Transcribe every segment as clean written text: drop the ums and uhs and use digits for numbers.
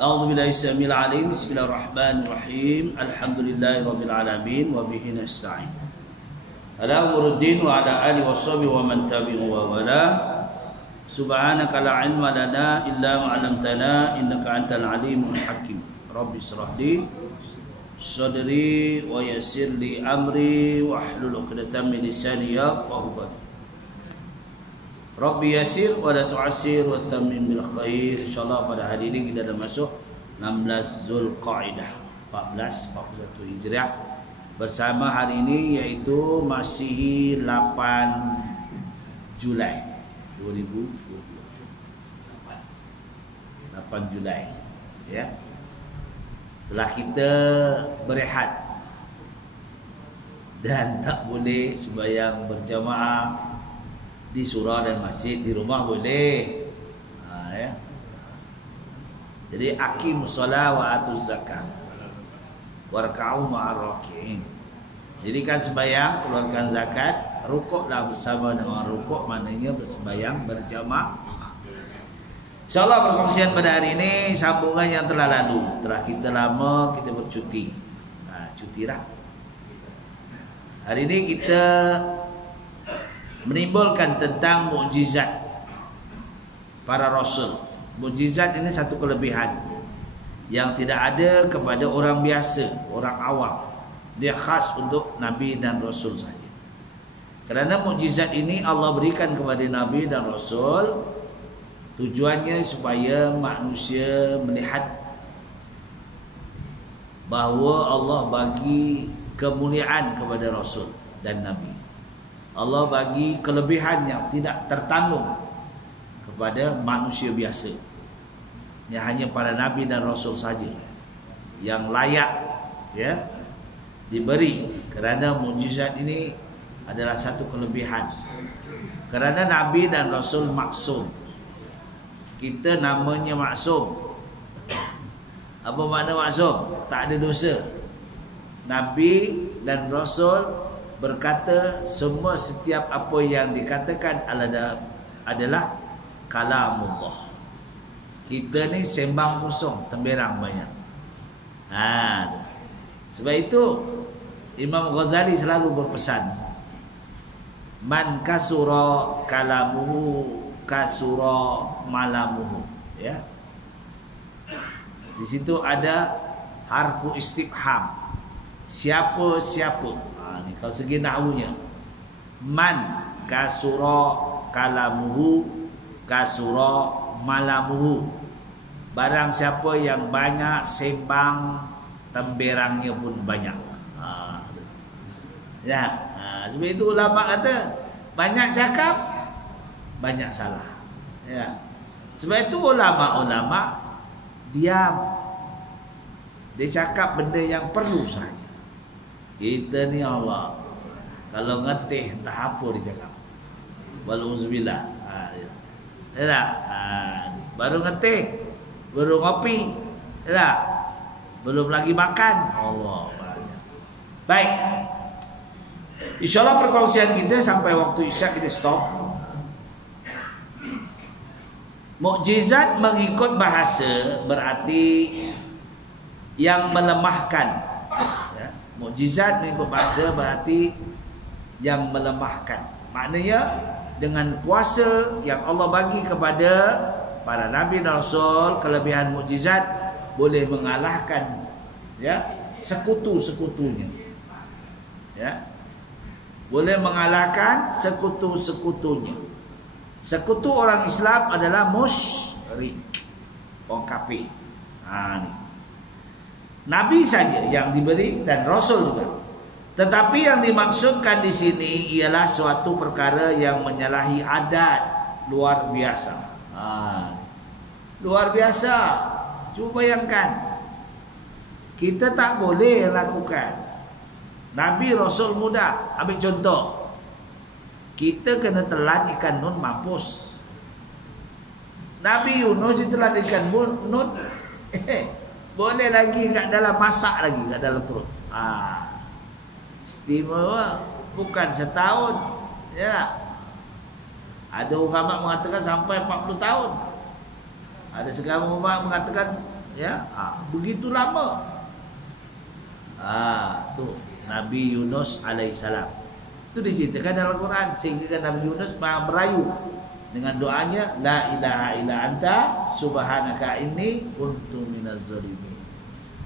A'udzu billahi samil alim. Bismillahirrahmanirrahim. Alhamdulillahirabbil alamin wa bihi nasta'in. Ala umuruddin wa ala alihi washabihi wa man tabi'ahu wa wala. Subhanaka la ilma lana illa ma 'allamtana innaka antal alimul hakim. Rabbi shrah li sadri wa yassir li amri wahlul 'uqdatam min lisani yafqahu qawli. Rabbi yasir wa la tu'asir wa tammim bil khair. InsyaAllah pada hari ini kita dah masuk 16 Zulqa'dah 1441 Hijriah. Bersama hari ini iaitu Masihi 8 Julai 2020. 8 Julai ya. Setelah kita berehat dan tak boleh sembahyang berjamaah di surau dan masjid, di rumah boleh. Ya. Jadi aqimus shalah wa atuz zakat warka'u ma'ar raki'in. Jadi kan sembahyang, keluarkan zakat, rukuklah bersama dengan rukuk, maknanya bersembahyang berjamaah. InsyaAllah perkongsian pada hari ini sambungan yang telah lalu. Telah kita lama kita bercuti. Cutilah. Hari ini kita menimbulkan tentang mukjizat para rasul. Mukjizat ini satu kelebihan yang tidak ada kepada orang biasa, orang awam. Dia khas untuk nabi dan rasul saja. Kerana mukjizat ini Allah berikan kepada nabi dan rasul, tujuannya supaya manusia melihat bahawa Allah bagi kemuliaan kepada rasul dan nabi. Allah bagi kelebihan yang tidak tertanggung kepada manusia biasa. Yang hanya para nabi dan rasul saja yang layak ya diberi, kerana mukjizat ini adalah satu kelebihan. Kerana nabi dan rasul maksum. Kita namanya maksum. Apa makna maksum? Tak ada dosa. Nabi dan rasul berkata semua setiap apa yang dikatakan adalah kalamullah. Kita ni sembang kosong, temberang banyak. Sebab itu Imam Ghazali selalu berpesan, man kasura kalamuhu kasura malamuhu. Ya. Di situ ada harfu istifham. Siapa-siapa. Kalau segi nahwunya, man kasura kalamuhu kasura malamuhu. Barang siapa yang banyak sembang, temberangnya pun banyak. Sebab itu ulama kata banyak cakap, banyak salah. Ya. Sebab itu ulama-ulama diam. Dia cakap benda yang perlu saja. Kita ni Allah, kalau ngetih entah apa dia cakap. Walauzubillah. Baru ngetih, baru ngopi, belum lagi makan. Allah. Baik. InsyaAllah perkongsian kita sampai waktu Isya kita stop. Mukjizat mengikut bahasa berarti yang melemahkan. Mukjizat mengikut bahasa berarti yang melemahkan. Maknanya dengan kuasa yang Allah bagi kepada para nabi dan rasul, kelebihan mukjizat boleh mengalahkan ya sekutu-sekutunya. Ya. Boleh mengalahkan sekutu-sekutunya. Sekutu orang Islam adalah musyrik, orang kafir. Ni. Nabi saja yang diberi dan rasul juga. Tetapi yang dimaksudkan di sini ialah suatu perkara yang menyalahi adat luar biasa. Luar biasa. Cuba bayangkan. Kita tak boleh lakukan. Nabi rasul mudah. Ambil contoh. Kita kena telan ikan nun mampus. Nabi Yunus ditelan ikan nun boleh lagi kat dalam, masak lagi kat dalam perut. Istimewa. Bukan setahun. Ya. Ada ulama mengatakan sampai 40 tahun. Ada sekarang ulama mengatakan Ya, begitu lama. Tu Nabi Yunus alaihissalam. Itu diceritakan dalam Al-Quran, sehingga Nabi Yunus merayu dengan doanya, la ilaha illa anta subhanaka inni kuntu minaz zalimin.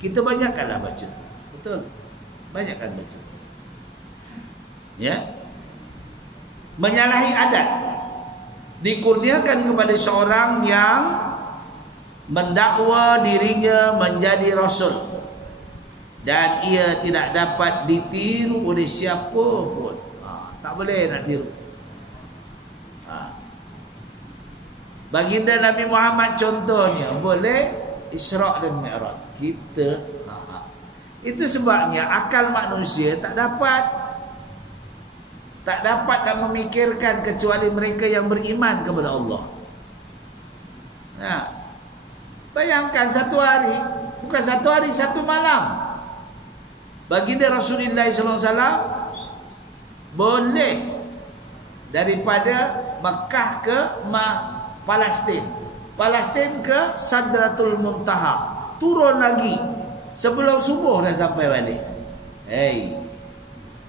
Kita banyakkanlah baca. Betul. Banyakkan baca. Ya. Menyalahi adat dikurniakan kepada seorang yang mendakwa dirinya menjadi rasul dan ia tidak dapat ditiru oleh siapa pun. Tak boleh nak tiru. Baginda Nabi Muhammad contohnya boleh Isra' dan Mi'raj. Kita itu sebabnya akal manusia tak dapat nak memikirkan kecuali mereka yang beriman kepada Allah. Bayangkan satu hari, bukan satu hari, satu malam, baginda Rasulullah SAW boleh daripada Mekah ke Palestin ke Sadratul Muntaha, turun lagi sebelum subuh dah sampai balik.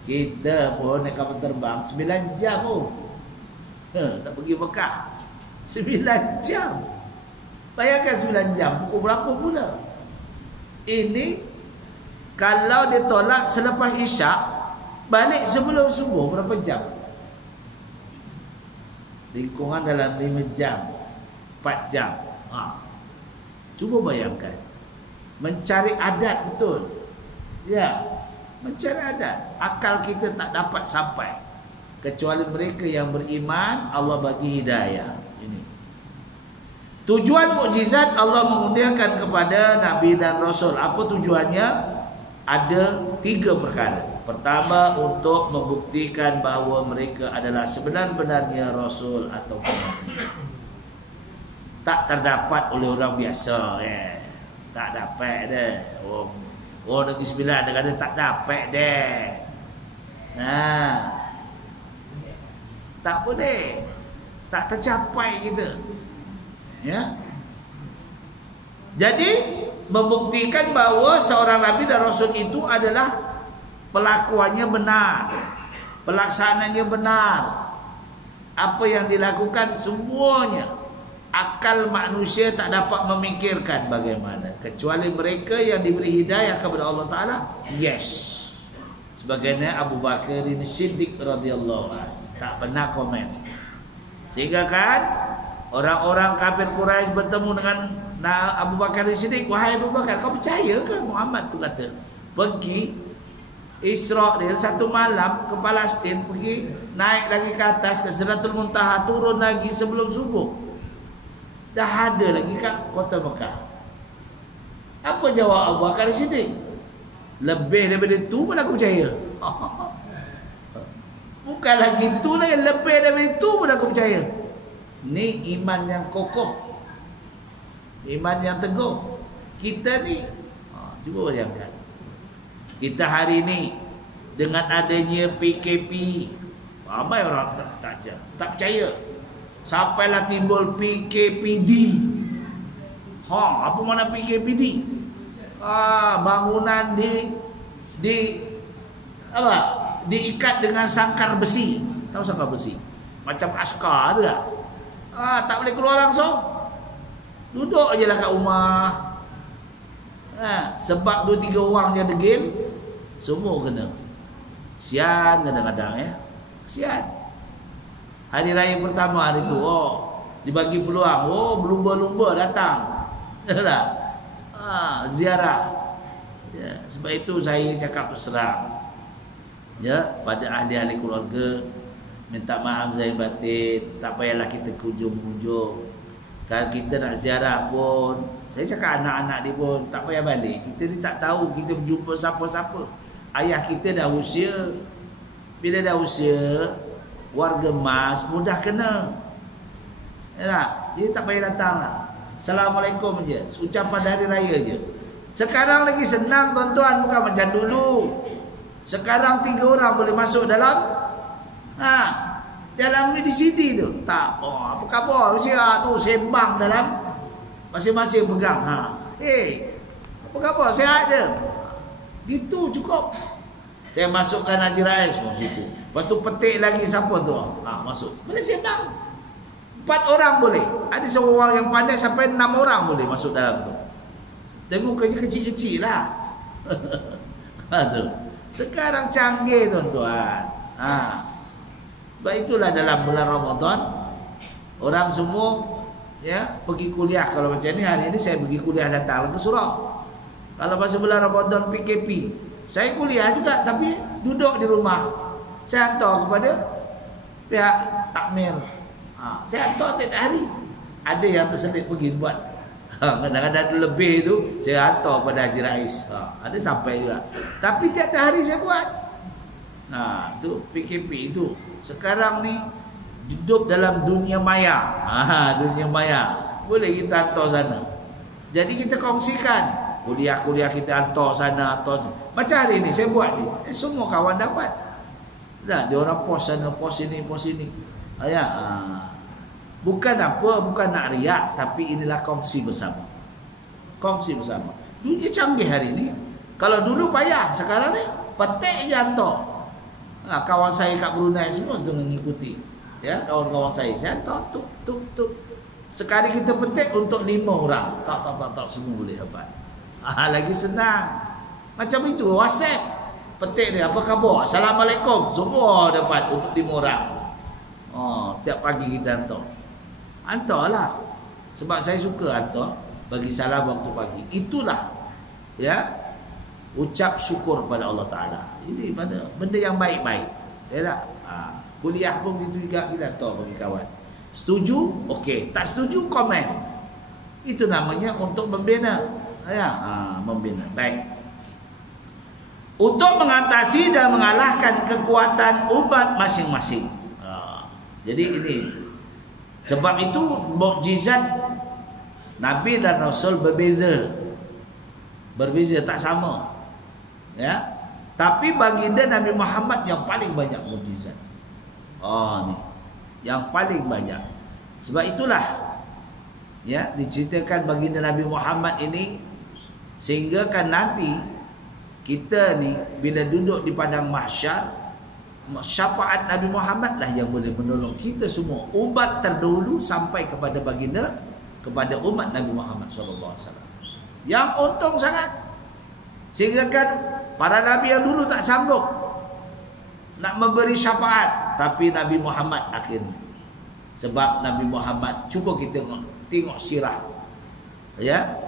Kita pun nak kapal terbang 9 jam tak pergi Mekah 9 jam. Bayangkan 9 jam, pukul berapa pula? Ini kalau dia tolak selepas Isyak, balik sebelum subuh berapa jam? Lingkungan dalam 5 jam, 4 jam. Cuba bayangkan, mencari adat betul. Ya, mencari adat. Akal kita tak dapat sampai, kecuali mereka yang beriman Allah bagi hidayah. Ini tujuan mukjizat Allah mengundiakan kepada Nabi dan Rasul. Apa tujuannya? Ada 3 perkara. Pertama, untuk membuktikan bahawa mereka adalah sebenar-benarnya Rasul atau Nabi. Tak terdapat oleh orang biasa. Tak dapat dah. Oh Negeri Sembilan dia kata tak dapat dah. Tak boleh. Tak tercapai kita. Ya. Jadi membuktikan bahawa seorang Nabi dan Rasul itu adalah pelakuannya benar, pelaksanaannya benar, apa yang dilakukan semuanya akal manusia tak dapat memikirkan bagaimana, kecuali mereka yang diberi hidayah kepada Allah Ta'ala. Yes. Sebagainya Abu Bakar bin Siddiq radhiyallahu anhu tak pernah komen. Sehingga kan orang-orang kafir Quraisy bertemu dengan Abu Bakar bin Siddiq, wahai Abu Bakar, kau percaya ke Muhammad tu kata pergi Isra' dia satu malam ke Palestin, pergi naik lagi ke atas ke Sidratul Muntaha, turun lagi sebelum subuh, dah ada lagi kat kota Mekah. Apa jawab Abu Bakar Siddiq? Lebih daripada itu pun aku percaya. Bukan lagi itu lagi, lebih daripada itu pun aku percaya. Ni iman yang kokoh, iman yang teguh. Kita ni cuba bayangkan, kita hari ni dengan adanya PKP, ramai orang tak percaya. Sampailah timbul PKPD. Apa mana PKPD? Bangunan diikat dengan sangkar besi. Tahu sangkar besi? Macam askar tu tak? Tak boleh keluar langsung. Duduk je lah kat rumah. Sebab 2-3 orang yang degil, semua kena. Sian kadang-kadang ya. Sian. Hari raya pertama hari tu, dibagi peluang, berlumba-lumba datang. Ziarah. Ya, sebab itu saya cakap terus terang, ya, pada ahli-ahli keluarga, minta maaf zahir batin, tak payahlah kita ke hujung-hujung. Kalau kita nak ziarah pun, saya cakap anak-anak dia pun tak payah balik. Kita ni tak tahu kita berjumpa siapa-siapa. Ayah kita dah usia. Bila dah usia, warga emas mudah kena. Ya tak? Dia tak payah datang lah. Assalamualaikum je, ucapan hari raya je. Sekarang lagi senang tuan-tuan, bukan macam dulu. Sekarang 3 orang boleh masuk dalam dalam di sini tu. Tak, apa khabar? Mesti tu sembang dalam masing-masing pegang. Apa khabar? Sihat je. Gitu cukup. Saya masukkan Haji Rais masuk situ. Lepas tu petik lagi siapa tu? Masuk. Boleh senang. 4 orang boleh. Ada seorang yang pandai sampai 6 orang boleh masuk dalam tu. Tengok kerja kecil-kecil lah. Sekarang canggih tuan-tuan. Sebab itulah dalam bulan Ramadan orang semua pergi kuliah. Kalau macam ni, hari ni saya pergi kuliah datang ke Surau. Kalau masa bulan Ramadan PKP, saya kuliah juga tapi duduk di rumah. Saya hantar kepada pihak takmir. Saya hantar tiap hari. Ada yang terselit pergi buat. Kadang-kadang lebih tu saya hantar pada Haji Rais. Ada sampai juga. Tapi tiap hari saya buat. Tu PKP itu. Sekarang ni hidup dalam dunia maya. Dunia maya. Boleh kita hantar sana. Jadi kita kongsikan. Kuliah-kuliah kita hantar sana, hantar sana. Macam hari ni saya buat ni. Semua kawan dapat. Dia orang post sana, post sini, post sini. Bukan apa, bukan nak riak, tapi inilah kongsi bersama. Kongsi bersama. Dunia canggih hari ni. Kalau dulu payah, sekarang ni petik je hantar. Kawan saya kat Brunei semua mengikuti. Kawan-kawan saya hantar tuk. Sekali kita petik untuk 5 orang. Tak semua boleh dapat. Lagi senang. Macam itu WhatsApp. Petik dia, apa khabar? Assalamualaikum. Semua dapat untuk 5 orang. Tiap pagi kita hantar. Hantarlah. Sebab saya suka hantar, bagi salam waktu pagi. Itulah ucap syukur pada Allah Ta'ala. Ini benda yang baik-baik. Kuliah pun begitu juga, kita hantar bagi kawan. Setuju? Okey. Tak setuju? Komen. Itu namanya untuk membina. Membina. Baik. Untuk mengatasi dan mengalahkan kekuatan umat masing-masing. Jadi ini. Sebab itu mukjizat Nabi dan Rasul berbeza. Berbeza, tak sama. Tapi baginda Nabi Muhammad yang paling banyak mukjizat. Ni. Yang paling banyak. Sebab itulah diceritakan baginda Nabi Muhammad ini, sehingga kan nanti kita ni bila duduk di padang mahsyar, syafaat Nabi Muhammad lah yang boleh menolong kita semua, umat terdahulu sampai kepada baginda, kepada umat Nabi Muhammad SAW. Yang untung sangat. Sehingga kan para nabi yang dulu tak sanggup nak memberi syafaat, tapi Nabi Muhammad akhirnya. Sebab Nabi Muhammad, cuba kita tengok sirah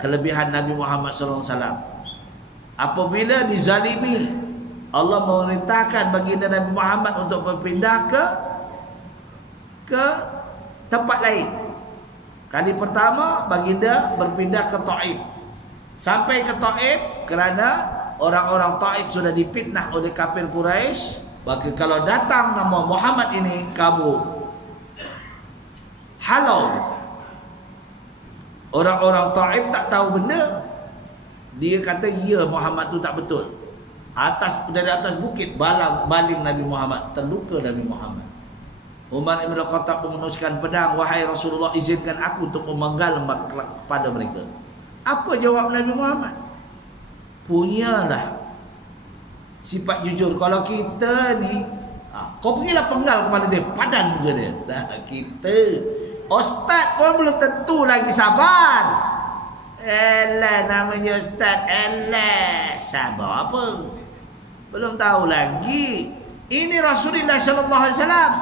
kelebihan Nabi Muhammad SAW. Apabila dizalimi, Allah memerintahkan baginda Nabi Muhammad untuk berpindah ke tempat lain. Kali pertama baginda berpindah ke Taif. Sampai ke Taif kerana orang-orang Taif sudah dipitnah oleh kafir Quraisy. Maka kalau datang nama Muhammad ini, kamu halau. Orang-orang Taif tak tahu benda. Dia kata ya, Muhammad tu tak betul. Dari atas bukit baling Nabi Muhammad, terluka Nabi Muhammad. Umar Ibn Khattab meneruskan pedang, wahai Rasulullah, izinkan aku untuk memenggal kepada mereka. Apa jawab Nabi Muhammad? Punyalah sifat jujur. Kalau kita ni, kau pergilah penggal kepada dia, padan muka dia. Kita ustaz pun belum tentu lagi sabar. Namanya ustaz, sabar apa? Belum tahu lagi. Ini Rasulullah sallallahu alaihi wasallam.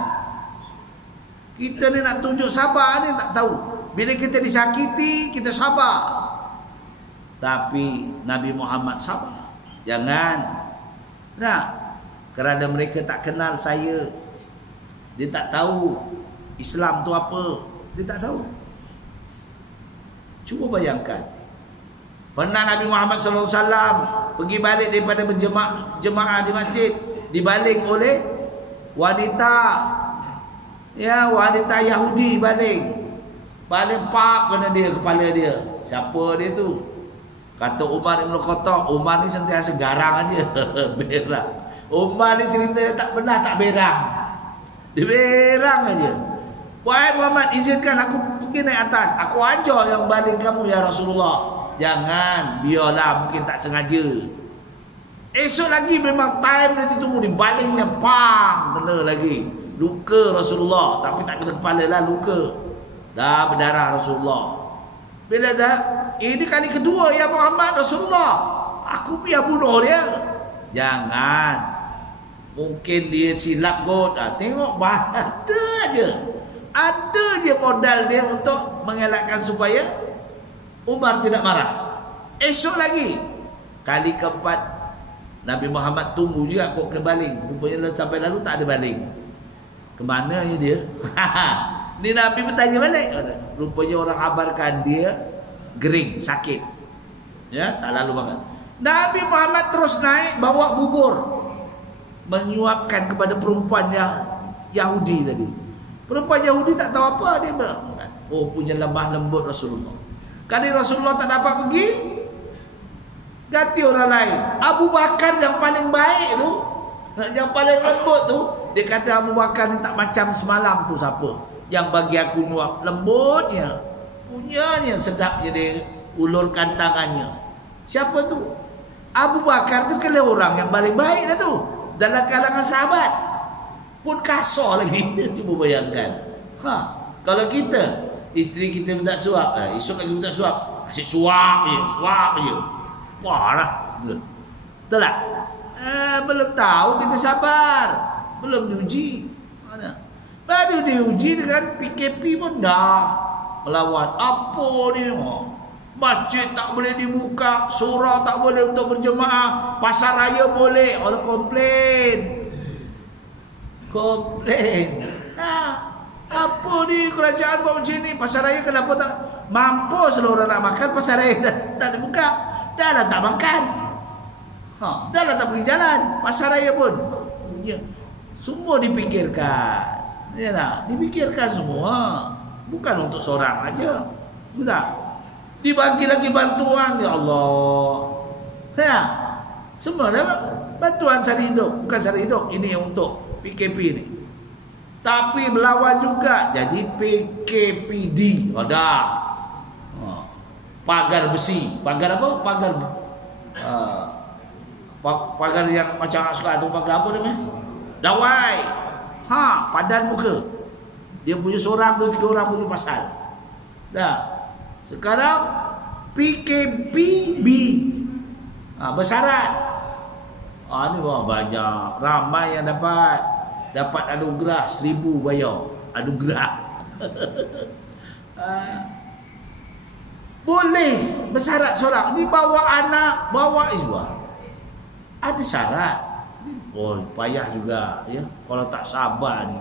Kita ni nak tunjuk sabar ni tak tahu. Bila kita disakiti, kita sabar. Tapi Nabi Muhammad sabar. Jangan. Kerana mereka tak kenal saya. Dia tak tahu Islam tu apa. Dia tak tahu. Cuba bayangkan. Pernah Nabi Muhammad SAW pergi balik daripada berjemaah di masjid, dibaling oleh wanita, wanita Yahudi baling pak kena dia, kepala dia. Siapa dia tu? Kata Umar Ibn Khattab. Umar ni sentiasa garang aja. Berang. Umar ni cerita tak pernah tak berang. Dia berang aja. Wahai Muhammad, izinkan aku pergi naik atas. Aku ajar yang baling kamu ya Rasulullah. Jangan, biarlah mungkin tak sengaja. Esok lagi memang time dia tunggu ni, balingnya pang, kena lagi. Luka Rasulullah, tapi tak kena kepala lah, luka. Dah berdarah Rasulullah. Bila dah, ini kali kedua ya Muhammad Rasulullah, aku biar bunuh dia. Jangan. Mungkin dia silap kot. Tengok ada aja. Ada je modal dia untuk mengelakkan supaya Umar tidak marah. Esok lagi, kali keempat, Nabi Muhammad tunggu juga kok ke baling. Rupanya sampai lalu tak ada baling. Kemana ya dia? Ni Nabi bertanya balik. Rupanya orang kabarkan dia gering, sakit. Ya, tak lalu banget. Nabi Muhammad terus naik bawa bubur, menyuapkan kepada perempuan Yahudi tadi. Perempuan Yahudi tak tahu apa dia. Oh, punya lemah lembut Rasulullah. Kali Rasulullah tak dapat pergi, ganti orang lain. Abu Bakar yang paling baik tu, yang paling lembut tu, dia kata Abu Bakar ni tak macam semalam tu siapa yang bagi aku nyuap. Lembutnya, punyanya sedapnya, dia ulurkan tangannya. Siapa tu? Abu Bakar tu kalau orang yang paling baik dah tu dalam kalangan sahabat. Pun kasar lagi. Cuba bayangkan. Kalau kita, isteri kita minta suap, esok lagi minta suap, asyik suap je. Wah lah. Betul tak? Belum tahu, kita sabar. Belum diuji. Baru diuji dengan PKP pun dah melawan. Apa ni? Masjid tak boleh dibuka, surau tak boleh untuk berjemaah, pasar raya boleh. Orang komplain. Apa ni kerajaan buat macam ni? Pasar raya kenapa tak mampus lah orang nak makan? Pasar raya tak dibuka, dah lah tak makan, dah lah tak pergi jalan. Pasar raya pun semua dipikirkan. Ya tak? Dipikirkan semua. Bukan untuk seorang aja. Betul? Dibagi lagi bantuan, ya Allah. Ya. Semua dapat bantuan sari hidup, bukan sari hidup. Ini untuk PKP ni. Tapi melawan juga jadi PKPD. Ada. Pagar besi. Pagar apa? Pagar yang macam sekarang tu, pagar apa namanya? Dawai. Padan muka. Dia punya seorang, 2-3 orang punya pasal. Dah. Sekarang PKPB. Bersyarat. Ni banyak. Ramai yang dapat anugerah 1,000 bayar. Anugerah. Boleh bersyarat seorang. Ni bawa anak, bawa isbah. Ada syarat. Oh, payah juga ya. Kalau tak sabar ni.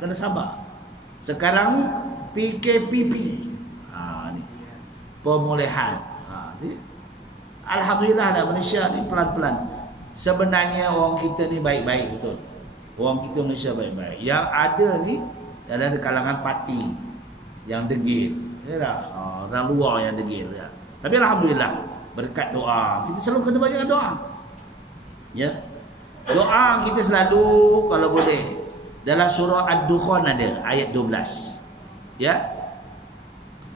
Kena sabar. Sekarang ni PKPP. Ni pemulihan. Alhamdulillah dah, Malaysia ni pelan-pelan. Sebenarnya orang kita ni baik-baik betul. Orang kita Malaysia baik-baik. Yang ada ni ada kalangan parti yang degil. Ya tak? Orang luar yang degil ya. Tapi alhamdulillah berkat doa. Kita selalu kena banyak doa. Ya. Doa kita selalu kalau boleh. Dalam surah Ad-Dukhan ada ayat 12. Ya.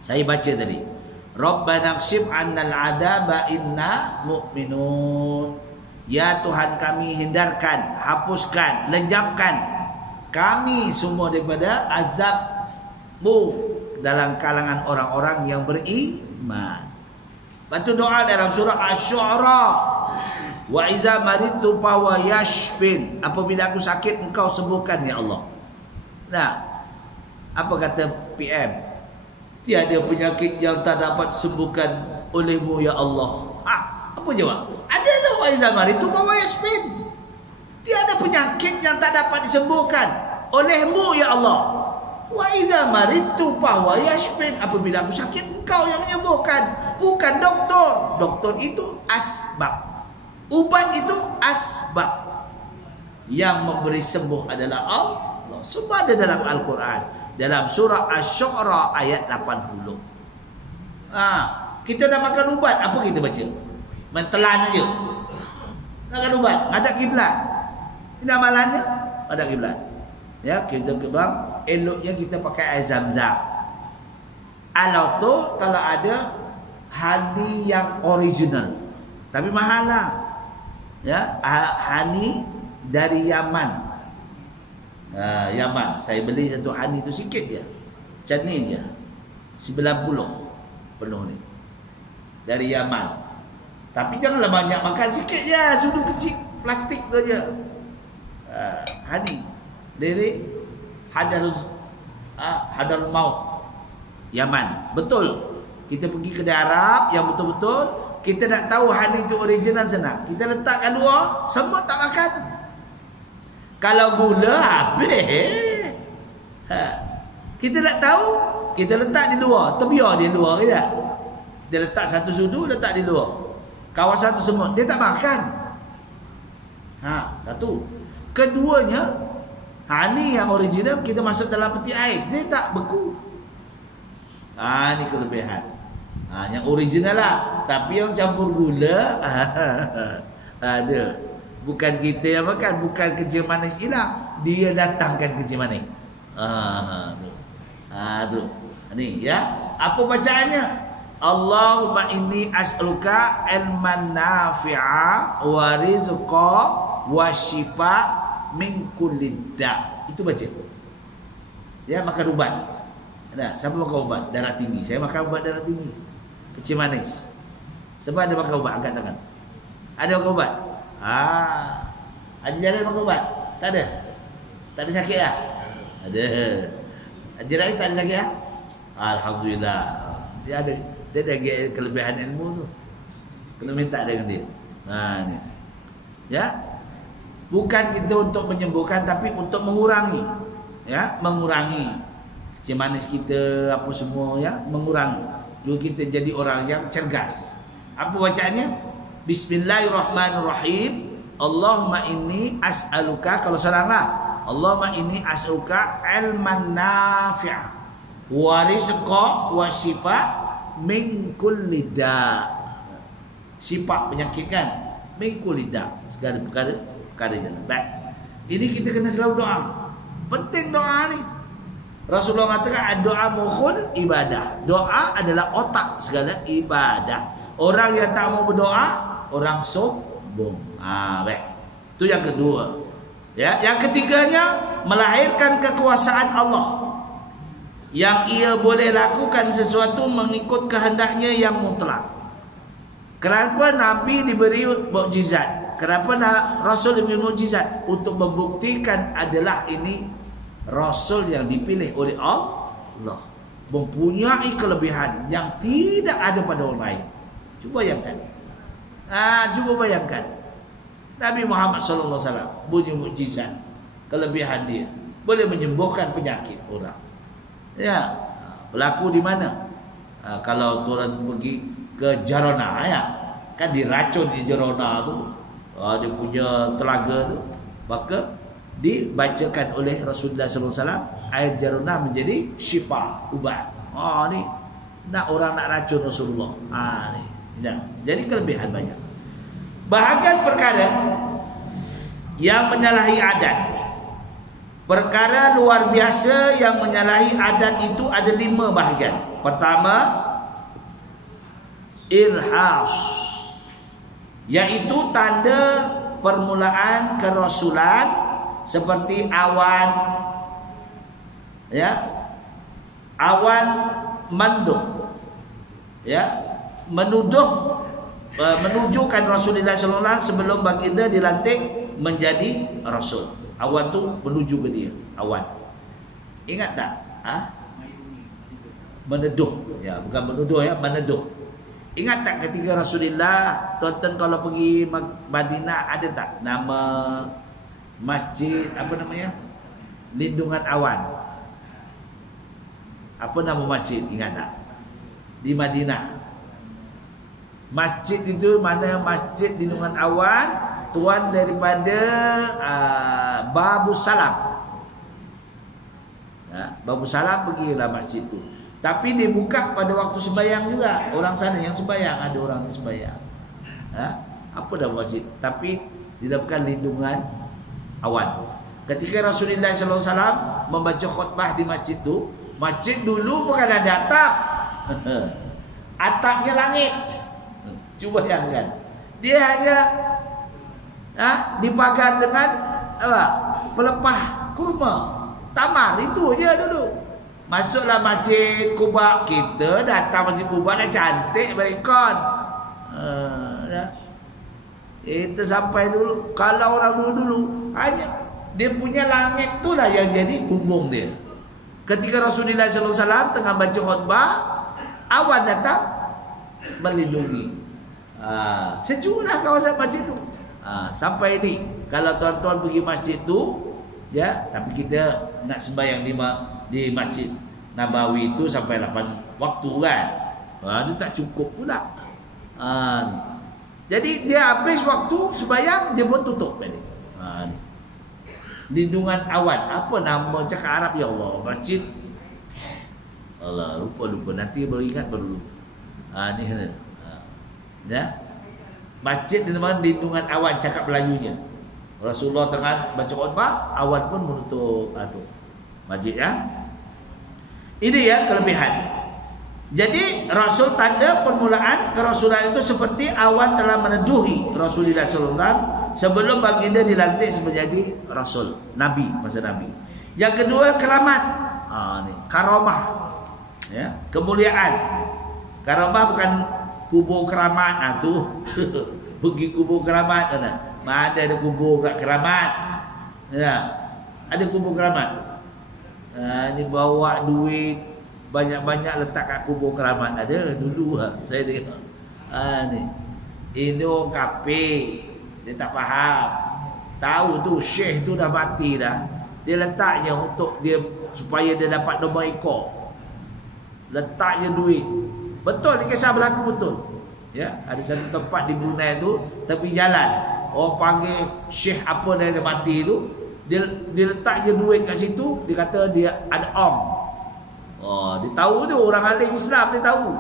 Saya baca tadi. Rabbana kshif 'annal 'adaba inna mu'minun. Ya Tuhan kami, hindarkan, hapuskan, lenyapkan kami semua daripada azab-Mu dalam kalangan orang-orang yang beriman. Bantu doa dalam surah Asy-Syu'ara. Wa idza maridtu fa huwa yashfin. Apabila aku sakit engkau sembuhkan ya Allah. Nah, apa kata PM? Tiada penyakit yang tak dapat sembuhkan olehmu ya Allah. Apa jawab? Ada tu wa idza maridtu fa huwa yashfin. Tiada penyakit yang tak dapat disembuhkan olehmu ya Allah. Wa idza maridtu fa huwa yashfin. Apabila aku sakit engkau yang menyembuhkan, bukan doktor. Doktor itu asbab. Ubat itu asbab. Yang memberi sembuh adalah Allah. Semua ada dalam Al-Quran. Dalam surah Asy-Syu'ara ayat 80. Kita nak makan ubat, apa kita baca? Mentelan aja. Makan ubat, hadap kiblat. Ini amalannya hadap kiblat. Ya, kita kebang, eloknya kita pakai air Zam-Zam. Alau tu kalau ada hani yang original, tapi mahal lah. Ya, hani dari Yaman. Yaman. Saya beli satu hani tu sikit je. Macam ni je. 90 penuh ni. Dari Yaman. Tapi janganlah banyak makan, sikit je. Sudu kecil plastik tu je. Hani dari Hadarul Maut, Yaman. Betul. Kita pergi kedai Arab yang betul-betul, kita nak tahu hani itu original senang. Kita letakkan luar, semua tak makan. Kalau gula habis. Kita nak tahu, kita letak di luar, terbiar di luar ke tak? Kita letak satu sudu, letak di luar. Kawasan tu semua, dia tak makan. Satu. Keduanya, hani yang original kita masuk dalam peti ais, dia tak beku. Ini kelebihan. Yang original lah. Tapi yang campur gula ada. Bukan kita yang makan, bukan kencing manis hilang, dia datangkan kencing manis. Tu. Ni ya. Apa bacaannya? Allahumma inni as'aluka ilman nafi'a wa rizqa wa shifa min kulli da'. Itu baca. Ya, makan ubat. Nah, siapa makan ubat darah tinggi? Saya makan ubat darah tinggi. Kencing manis. Sebab ada makan ubat, angkat tangan. Ada makan ubat? Haji Jalil makan ubat? Tak ada? Tak ada sakit lah? Ada. Haji Rais tak ada sakit lah? Alhamdulillah. Dia ada kelebihan ilmu tu. Kena minta dengan dia. Ni. Ya. Bukan kita untuk menyembuhkan, tapi untuk mengurangi. Ya, mengurangi kencing manis kita, apa semua, ya, mengurangi. Juga kita jadi orang yang cergas. Apa bacaannya? Bismillahirrahmanirrahim. Allahumma inni as'aluka, kalau salahlah, Allahumma inni as'aluka ilman nafi'a wa rizqa wa shifa min kulli da'. Sifat penyakit kan? Min kulli da'. Segala perkara je. Baik. Ini kita kena selalu doa. Penting doa ni. Rasulullah mengatakan doa mukhul ibadah. Doa adalah otak segala ibadah. Orang yang tak mau berdoa, orang sombong. Baik. Itu yang kedua. Ya, yang ketiganya, melahirkan kekuasaan Allah. Yang ia boleh lakukan sesuatu mengikut kehendaknya yang mutlak. Kenapa Nabi diberi mukjizat? Kenapa Rasul diberi mukjizat? Untuk membuktikan adalah ini Rasul yang dipilih oleh Allah, mempunyai kelebihan yang tidak ada pada orang lain. Cuba bayangkan. Cuba bayangkan. Nabi Muhammad sallallahu alaihi wasallam punya mukjizat, kelebihan dia boleh menyembuhkan penyakit orang. Ya, berlaku di mana? Kalau orang pergi ke Jarona, ya, kan diracun di Jarona tu, dia punya telaga tu, maka dibacakan oleh Rasulullah sallallahu alaihi wasallam air Jarona menjadi syifa, ubat. Ni nak orang nak racun Rasulullah. Ni. Ya. Jadi kelebihan banyak. Bahagian perkara yang menyalahi adat. Perkara luar biasa yang menyalahi adat itu ada 5 bahagian. Pertama, irhas, yaitu tanda permulaan kerasulan seperti awan, ya, awan mendung, ya, menunjukkan Rasulullah SAW sebelum baginda dilantik menjadi Rasul. Awan tu menuju ke dia. Awan. Ingat tak? Meneduh. Ya, bukan menuduh, ya, meneduh. Ingat tak ketika Rasulullah, tuan-tuan kalau pergi Madinah, ada tak nama masjid, apa namanya? Lindungan Awan. Apa nama masjid? Ingat tak? Di Madinah. Masjid itu mana? Masjid Lindungan Awan, tuan daripada Babus Salam. Babus Salam pergilah masjid itu. Tapi dibuka pada waktu sembahyang juga. Orang sana yang sembahyang, ada orang yang sembahyang. Apa dah masjid? Tapi dinamakan Lindungan Awan. Ketika Rasulullah SAW membaca khutbah di masjid itu, masjid dulu bukan ada atap, Atapnya langit. Cuba bayangkan. Dia hanya dipagar dengan pelepah kurma, tamar, itu je dulu. Masuklah Masjid Quba, kita datang Masjid Quba dah cantik berikon. Kita sampai dulu. Kalau orang dulu hanya dia punya langit itulah yang jadi hubung dia. Ketika Rasulullah SAW tengah baca khutbah, awan datang melindungi. Sejuklah kawasan masjid tu. Sampai ni, kalau tuan-tuan pergi masjid tu, ya, tapi kita nak sembahyang di Masjid Nabawi itu sampai 8 waktu kan. Dia tak cukup pula. Jadi dia habis waktu sembahyang, dia pun tutup balik. Ni. Lindungan awan. Apa nama cakap Arab, ya Allah? Masjid. Allah, lupa nanti baru ingat baru lupa. Ni ya. Masjid dinamakan lindungan awan, cakap Melayunya. Rasulullah tengah baca khutbah, awan pun menutup tu masjid ya. Ini ya kelebihan. Jadi Rasul tanda permulaan kerasulan itu seperti awan telah meneduhi Rasulullah SAW sebelum baginda dilantik menjadi Rasul, Nabi, masa Nabi. Yang kedua keramat. Ni karamah. Ya, kemuliaan. Karamah bukan kubur keramat tu. Pergi kubur keramat mana ada kubur keramat. Ya. Ada kubur keramat. Ni bawa duit banyak-banyak letak kat kubur keramat. Ada dulu saya tengok. Ni. Ini orang kafir. Dia tak faham. Tahu tu syekh tu dah mati dah. Dia letaknya untuk dia supaya dia dapat nombor ekor. Letaknya duit. Betul ni kisah berlaku betul. Ya, ada satu tempat di Brunei tu tepi jalan. Orang panggil syekh apa dia mati tu, dia letak je duit kat situ, dia kata dia ada om. Dia tahu tu orang alim Islam, dia tahu.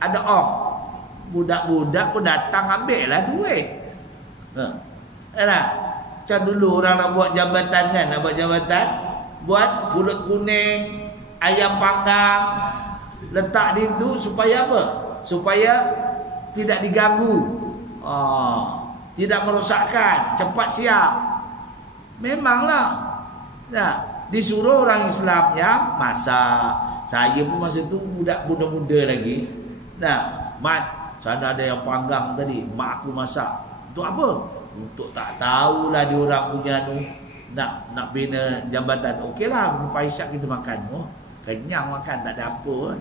Ada om. Budak-budak pun datang ambil lah duit. Macam dulu orang nak buat jabatan kan, nak buat jabatan, buat pulut kuning, ayam panggang, letak di situ supaya apa? Supaya tidak diganggu, tidak merosakkan, cepat siap. Memanglah, disuruh orang Islam yang masak. Saya pun masa tu budak muda-muda lagi. Mat, sana ada yang panggang tadi, mak aku masak. Untuk apa? Untuk tak tahulah dia orang punya tu nak bina jambatan. Okeylah, lepas isyak kita makan. Kenyang makan, tak ada apa kan.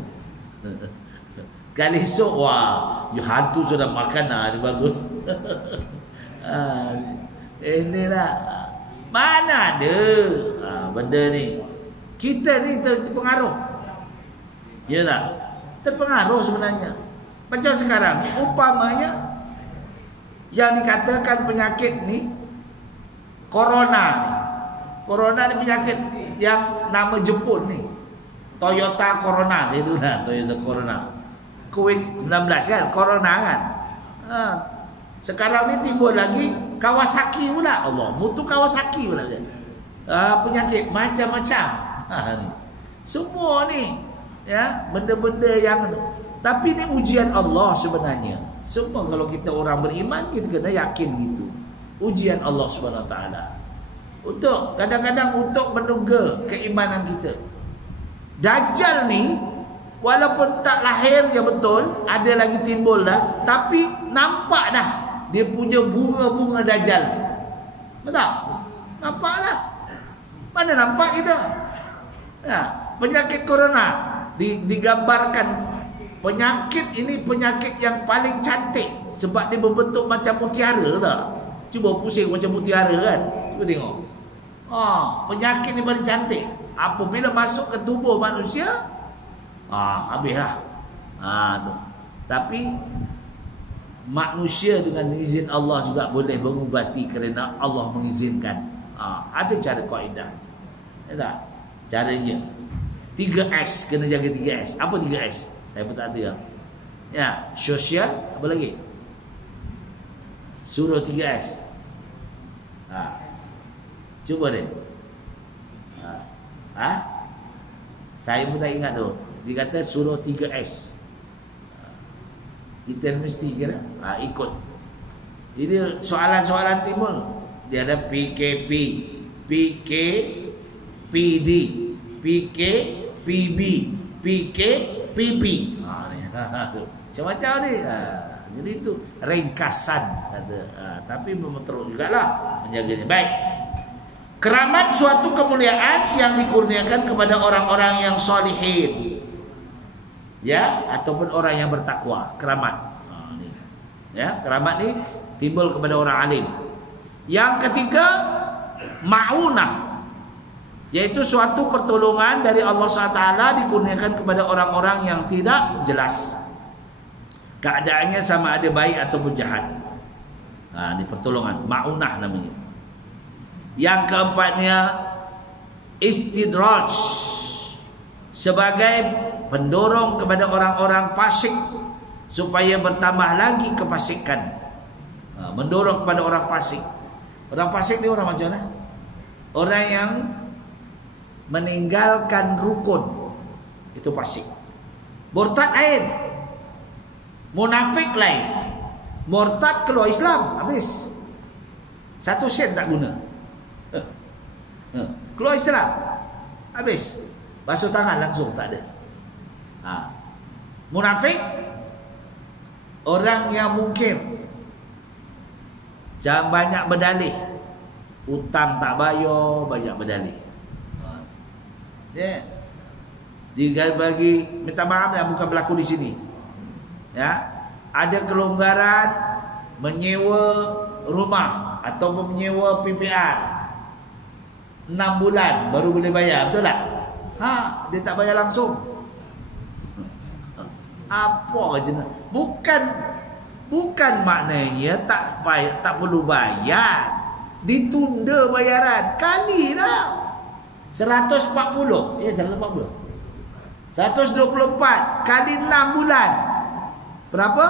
Kali esok, wah, you hantu sudah makan lah, dia bagus. Inilah, mana ada benda ni. Kita ni terpengaruh. Ya tak? Terpengaruh sebenarnya. Macam sekarang, umpamanya yang dikatakan penyakit ni corona ni. Corona ni penyakit yang nama Jepun ni. Toyota Corona, itu lah Toyota Corona. COVID-19 kan, corona kan. Sekarang ni timbul lagi Kawasaki pula. Allah, mutu Kawasaki pula. Penyakit macam-macam. Semua ni ya, benda-benda yang tapi ni ujian Allah sebenarnya. Semua kalau kita orang beriman, kita kena yakin gitu. Ujian Allah Subhanahu Wa Taala. Untuk kadang-kadang untuk menunggu keimanan kita. Dajjal ni walaupun tak lahir je betul, ada lagi timbul dah, tapi nampak dah dia punya bunga-bunga Dajjal. Betul? Nampaklah. Mana nampak kita? Penyakit corona digambarkan, penyakit ini penyakit yang paling cantik sebab dia berbentuk macam mutiara tak? Cuba pusing macam mutiara kan? Cuba tengok. Penyakit ni paling cantik. Apabila masuk ke tubuh manusia, habislah. Tu. Tapi manusia dengan izin Allah juga boleh mengubati kerana Allah mengizinkan. Ada cara kaedah. Ya tak? Caranya 3S, kena jaga 3S. Apa 3S? Saya pun tak tahu. Ya, sosial, apa lagi? Suruh 3S. Cuba deh. Saya pun tak ingat tu. Dia kata suruh 3S. Kita mesti kira ikut. Jadi soalan-soalan timbul. Dia ada PKP, PKPD, PKPB, PKPP. Macam-macam ni. Jadi itu ringkasan kata. Tapi memang teruk jugalah menjaganya. Baik. Keramat suatu kemuliaan yang dikurniakan kepada orang-orang yang solihin, ya, ataupun orang yang bertakwa. Keramat, ya, keramat ni timbul kepada orang alim. Yang ketiga, ma'unah, yaitu suatu pertolongan dari Allah SWT dikurniakan kepada orang-orang yang tidak jelas keadaannya sama ada baik ataupun jahat. Ini pertolongan, ma'unah namanya. Yang keempatnya, istidraj, sebagai pendorong kepada orang-orang fasik supaya bertambah lagi kefasikan. Mendorong kepada orang fasik. Orang fasik ni orang macam mana? Orang yang meninggalkan rukun, itu fasik. Murtad lain, munafik lain. Murtad keluar Islam, habis. 1 sen tak guna. Keluar Islam, habis. Basuh tangan langsung, tak ada. Munafik, orang yang mungkir, jangan banyak berdalih. Utang tak bayar, banyak berdalih. Dia bagi minta maaf yang bukan berlaku di sini. Ya, ada kelonggaran menyewa rumah atau menyewa PPR 6 bulan baru boleh bayar, betul tak? Dia tak bayar langsung. Apa aja nak? Bukan maknanya tak perlu bayar. Ditunda bayaran. Kali lah 140. Ya, 140. 124 kali 6 bulan. Berapa?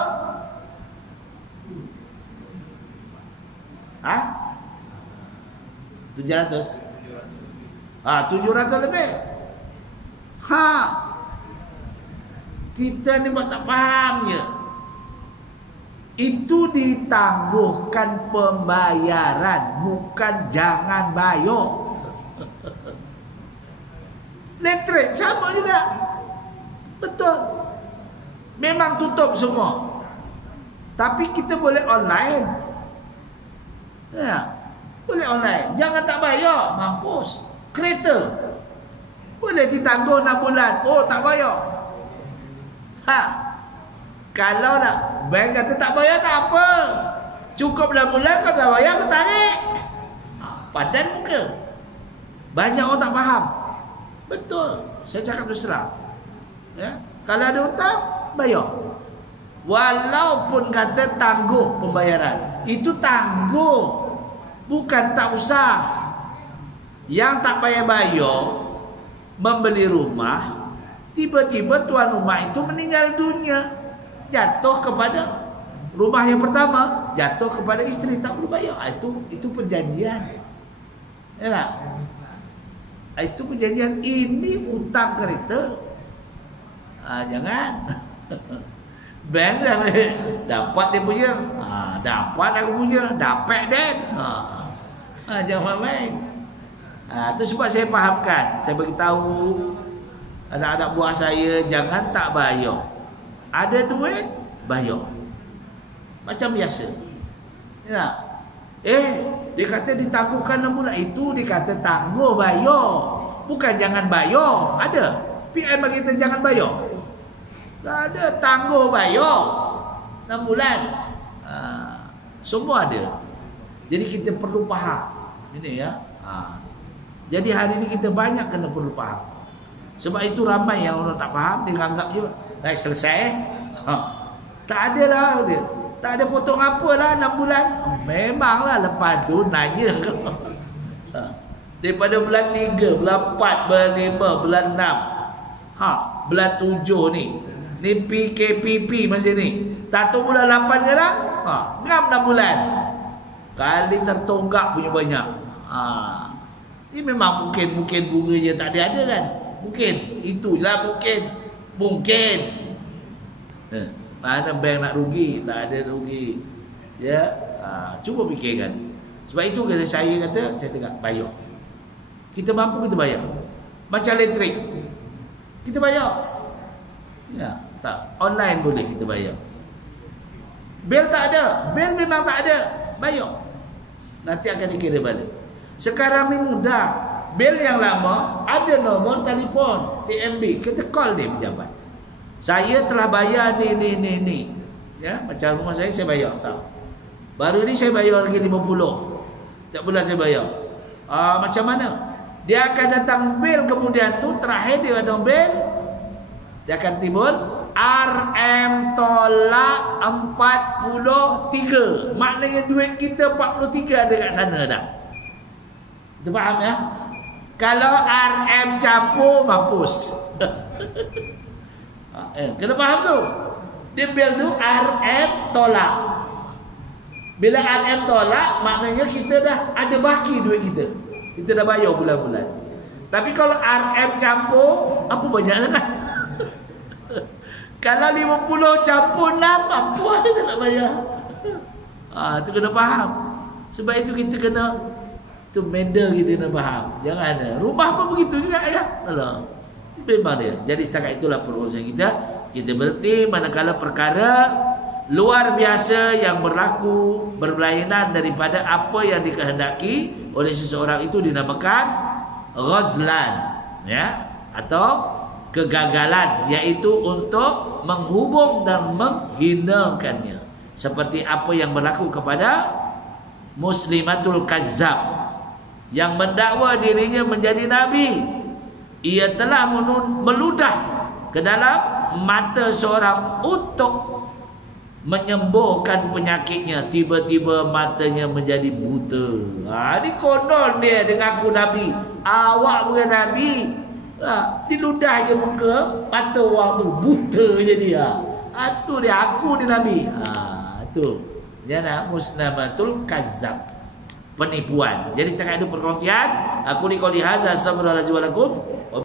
700. 700 lebih. Kita ni buat tak fahamnya. Itu ditangguhkan pembayaran, bukan jangan bayar. Elektrik sama juga. Betul. Memang tutup semua. Tapi kita boleh online. Ya, boleh online. Jangan tak bayar, mampus. Kereta boleh ditangguh 6 bulan. Oh, tak bayar. Kalau nak bank kata tak bayar, tak apa. Cukup 6 bulan, kau tak bayar, kau tarik. Padan muka. Banyak orang tak faham. Betul. Saya cakap terus terang. Ya, kalau ada hutang, bayar. Walaupun kata tangguh pembayaran, itu tangguh, bukan tak usah. Yang tak bayar-bayar membeli rumah, tiba-tiba tuan rumah itu meninggal dunia, jatuh kepada rumah yang pertama, jatuh kepada isteri, tak perlu bayar. Itu perjanjian. Ya tak? Itu perjanjian. Ini utang kereta. Jangan. Bank dapat dia punya, dapat aku punya, dapat dan. Jangan main. Itu sebab saya fahamkan, saya beritahu anak-anak buah saya, jangan tak bayar. Ada duit, bayar. Macam biasa. Ya. Dia kata ditangguhkan 6 bulan. Itu dikata tangguh bayar, bukan jangan bayar. Ada PM bagi kita jangan bayar? Tak ada. Tangguh bayar 6 bulan. Semua ada. Jadi kita perlu faham ini, ya. Jadi hari ini kita banyak kena perlu faham. Sebab itu ramai yang orang tak faham, dia anggap je dah selesai. Tak ada lah dia. Tak ada potong apalah 6 bulan. Memanglah lepas tu nanya ke. Daripada bulan 3, bulan 4, bulan 5, bulan 6. Bulan 7 ni. Ni PKPP masih ni. Tak tahu bulan 8 sekarang. Ngam 6 bulan. Kali tertonggak punya banyak. Ini memang mungkin bunganya tak ada kan. Mungkin. Itulah mungkin. Mungkin. Mana bank nak rugi? Tak ada rugi. Ya, cuba fikirkan. Sebab itu kata saya tengah bayar. Kita mampu kita bayar. Macam elektrik. Kita bayar. Ya, tak online boleh kita bayar. Bil tak ada. Bil memang tak ada. Bayar. Nanti akan dikira balik. Sekarang ni mudah. Bil yang lama ada nombor telefon TMB. Kita call dia pejabat. Saya telah bayar ni. Ya, macam rumah saya bayar tak. Baru ni saya bayar lagi 50. Tak bulan saya bayar. Macam mana? Dia akan datang bil kemudian tu terakhir dia datang bil. Dia akan timbul RM tolak 43. Maknanya duit kita 43 ada kat sana dah. Kita faham ya? Kalau RM campur mampus. Kena faham tu. Dia bil tu RM tolak. Bila RM tolak maknanya kita dah ada baki duit kita. Kita dah bayar bulan-bulan. Tapi kalau RM campur apa banyak sangat? Kalau 50 campur 6 apa kita nak bayar? Tu kena faham. Sebab itu kita kena tu mender kita kena faham. Jangan ada. Rumah pun begitu juga ya. Alah. Memang dia. Jadi setakat itulah perusahaan kita. Kita berhenti manakala perkara luar biasa yang berlaku berberlainan daripada apa yang dikehendaki oleh seseorang itu dinamakan ghazlan, ya, atau kegagalan, iaitu untuk menghubung dan menghinakannya, seperti apa yang berlaku kepada Muslimatul Kazzab yang mendakwa dirinya menjadi nabi. Ia telah meludah ke dalam mata seorang untuk menyembuhkan penyakitnya. Tiba-tiba matanya menjadi buta. Ni konon dia dengan aku nabi. Awak bukan nabi. Diludah je muka, mata orang tu buta jadi. Tu dia, aku ni nabi. Tu dia Muslimatul Kazzab, penipuan. Jadi setakat itu perkongsian. Aku ni qouli hadza, astagfirullahalazim wa lakum.